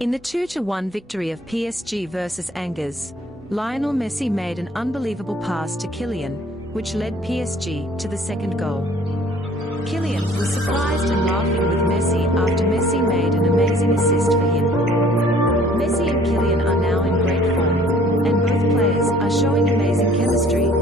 In the 2-1 victory of PSG versus Angers, Lionel Messi made an unbelievable pass to Kyllian, which led PSG to the second goal. Kyllian was surprised and laughing with Messi after Messi made an amazing assist for him. Messi and Kyllian are now in great form, and both players are showing amazing chemistry.